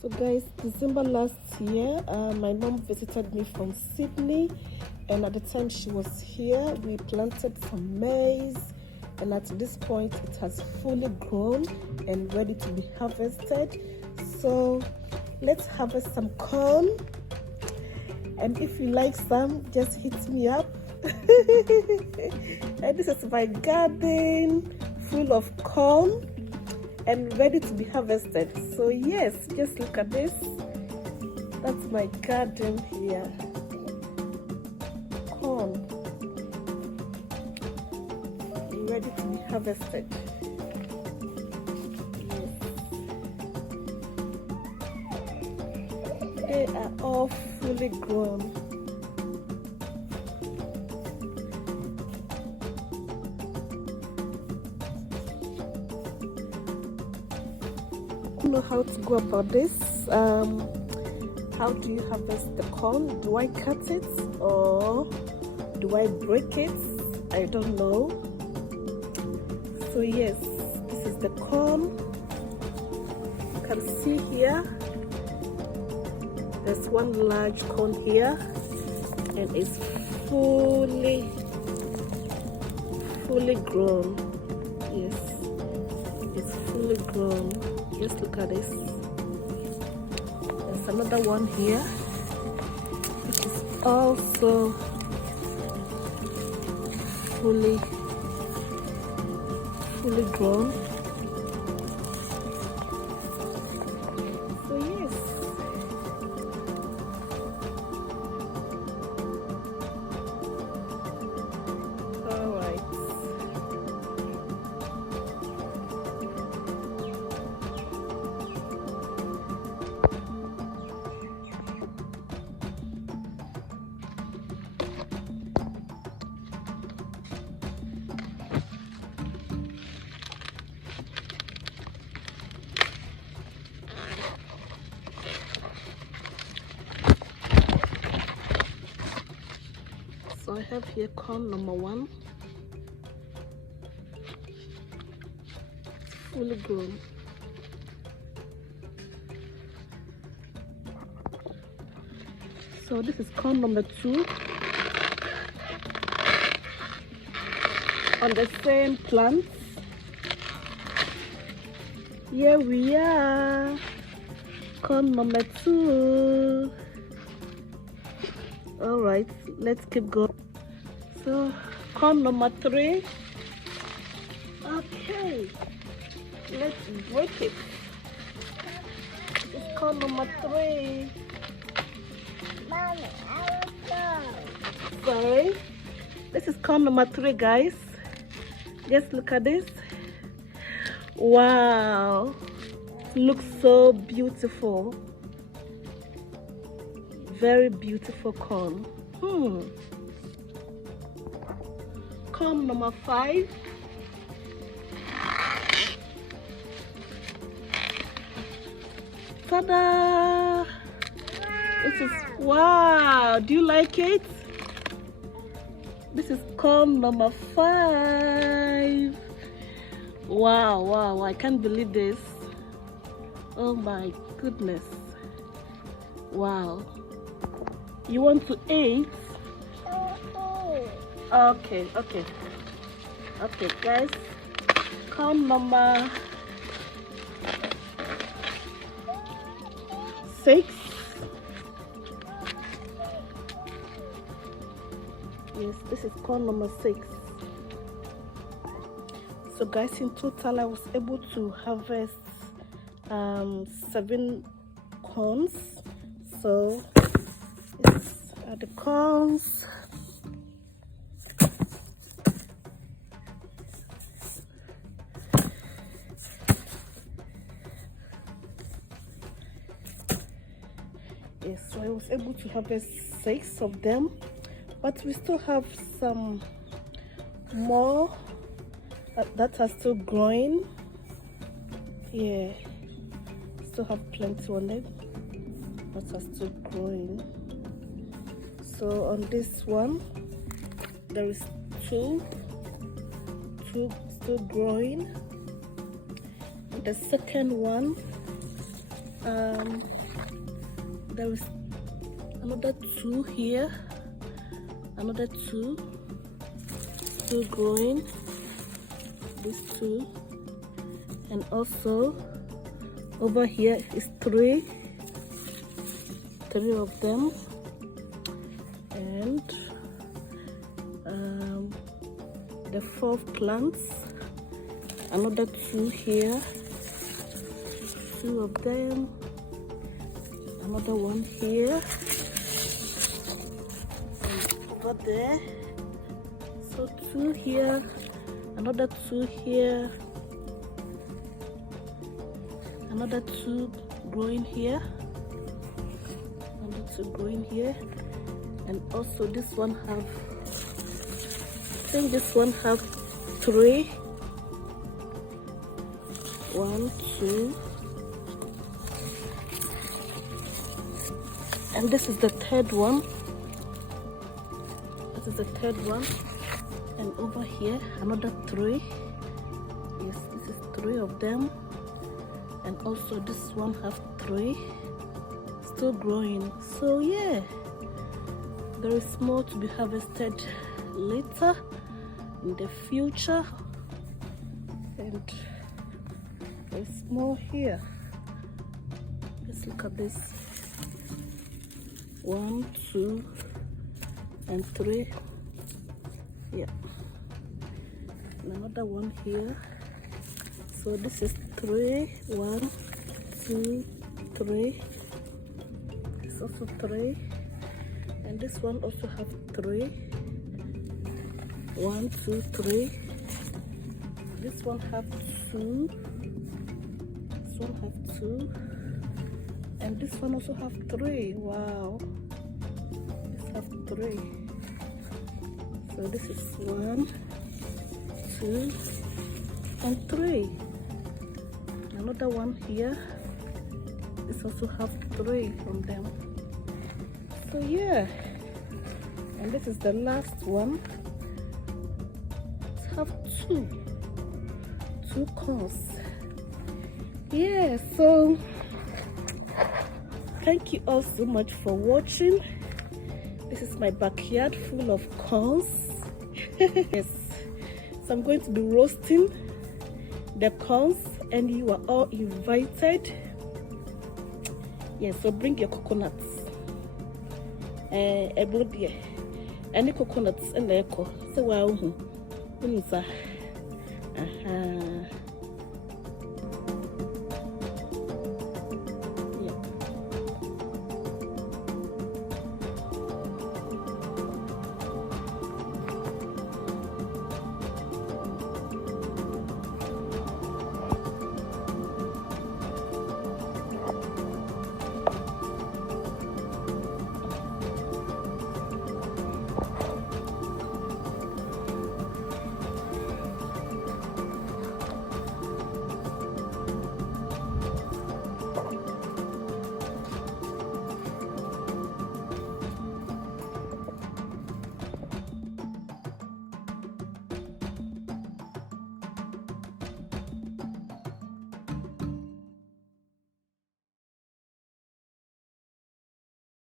So guys, December last year, my mom visited me from Sydney, and at the time she was here, we planted some maize, and at this point it has fully grown and ready to be harvested. So let's harvest some corn, and if you like some, just hit me up. And this is my garden full of corn and ready to be harvested. So yes, just look at this. That's my garden here. Corn ready to be harvested. Yes. They are all fully grown. I don't know how to go about this. How do you harvest the corn? Do I cut it or do I break it? I don't know. So yes, this is the corn. You can see here there's one large corn here, and it's fully grown. Yes, it's fully grown. Just look at this. There's another one here, which is also fully grown. So yes. All right. So I have here corn number 1, fully grown. So this is corn number 2 on the same plant. Here we are, corn number 2. All right, let's keep going. So corn number 3. Okay, let's break it. This is corn number 3. Mommy, I will go. Sorry, this is corn number 3, guys. Just look at this. Wow, it looks so beautiful. Very beautiful corn. Corn number 5. Ta-da! This is, wow, do you like it? This is corn number 5. Wow, I can't believe this. Oh my goodness. Wow. You want to eat? Okay, guys. Corn number 6. Yes, this is corn number 6. So guys, in total I was able to harvest 7 corns. So these are the corns. Yes, so I was able to harvest 6 of them, but we still have some more that are still growing. Yeah, still have plenty on it that are still growing. So on this one there is two still growing. The second one There is another 2 here, another 2 growing, these 2, and also over here is 3 of them, and the 4th plants, another 2 here, 2 of them, another 1 here, and over there, so 2 here, another 2 here, another 2 growing here, another 2 growing here, and also this one have, I think this one have 3, 1, 2, and this is the 3rd one. This is the 3rd one, and over here another 3. Yes, this is 3 of them, and also this one have 3, still growing. So yeah, there is more to be harvested later in the future, and there's more here. Let's look at this. 1, 2, and 3. Yeah, and another one here. So this is 3, 1, 2, 3. This also 3, and this one also have 3. 1, 2, 3. This one have 2. This one have 2, and this one also have 3. Wow, this have 3. So this is 1, 2, and 3. Another one here. This also have 3 from them. So yeah, and this is the last one. It have 2 corns. Yeah, so thank you all so much for watching. This is my backyard full of corns. Yes, so I'm going to be roasting the corns, and you are all invited. Yes, so bring your coconuts. Any coconuts in the echo. So wow,